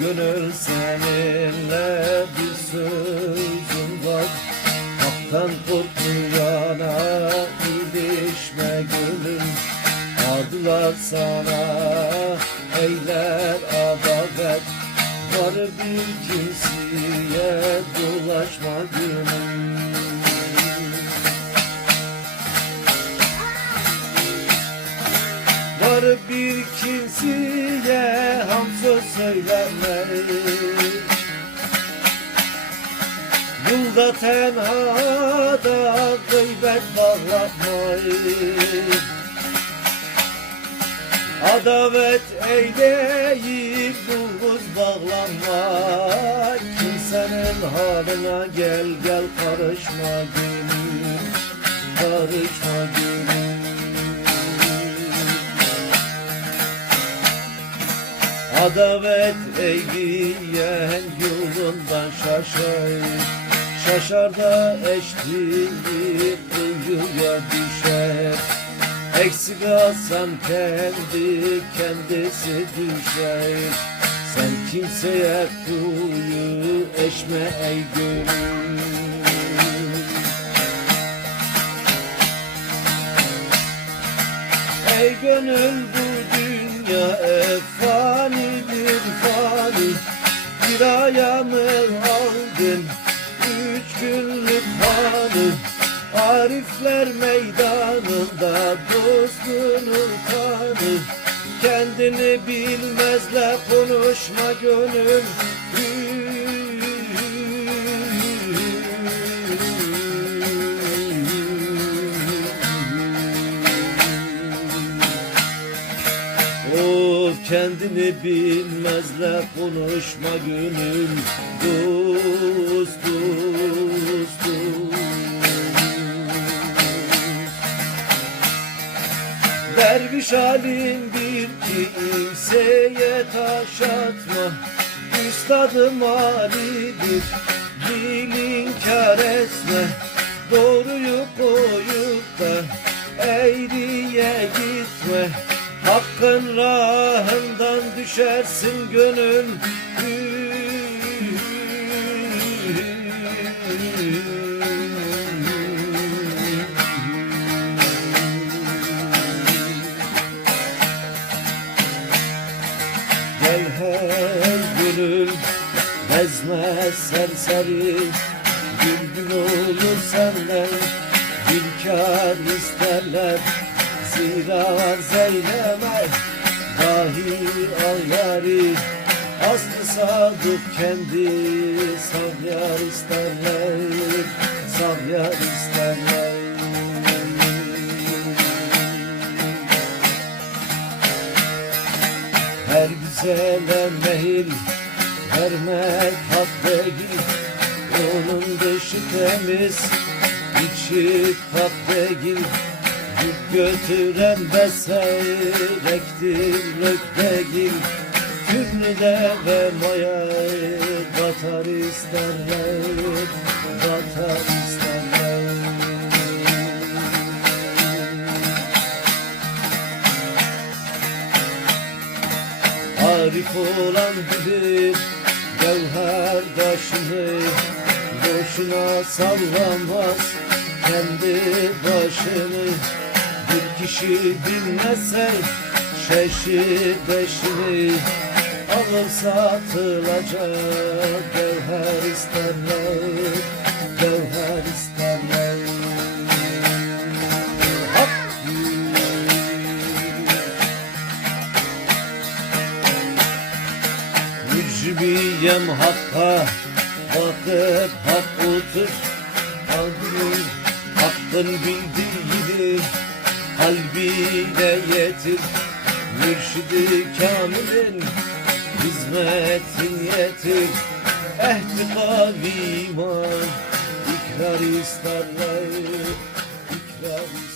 Gönül seninle bir sözüm var. Hak'tan korkmayana ilişme gönül. Adılar sana eyler adalet Var bir cinsiye dolaşma gönül. Var bir kimseye söyleme Yılda tenhada gıybet bağlatmayın Adavet eyleyip buğuz bağlanma Kimsenin haline gel gel karışma gönül Karışma gönül Adavet eyleyen yolundan şaşar. Şaşar da eşliği kuyuya düşer. Eksik alsam kendi kendisi düşer. Sen kimseye kuyu eşme ey gönül. Ey gönül bu dünya efanidir fani Bir ayağımı aldın? Üç günlük hanı Arifler meydanında dostunun kanı. Kendini bilmezle konuşma gönül kendini bilmezle konuşma gönül Dost, dost, dost Derviş halin bir kimseye taş atma. Üstadım alidir Dilin kar etme Hakkın rahından düşersin gönül. Gel hey gönül Ezme serseri. Bir gün olur senden Bir kar isterler Zira zeyleme Dahi ayarı Aslı sadık kendi Savyar isterler Savyar isterler. Her güzele mehil vermek hak değil Onun dışı temiz, içi pak değil Yük götüren beseyrektir lök değil Türlü ve maya batar isterler Batar isterler. Arif olan bilir Gevher taşını Boşuna sallamaz Kendi başını Bir kişi dinlese Şeşi beşini Alır satılacak Gevher isterler Gevher isterler! Mücbiyem hakka Bakıp hak otur Kalbini hakkın bildiğini Kalbine yetir Mürşidi kamilin Hizmetin yetir. Ehdi kaviman İkrar isterler İkrar isterler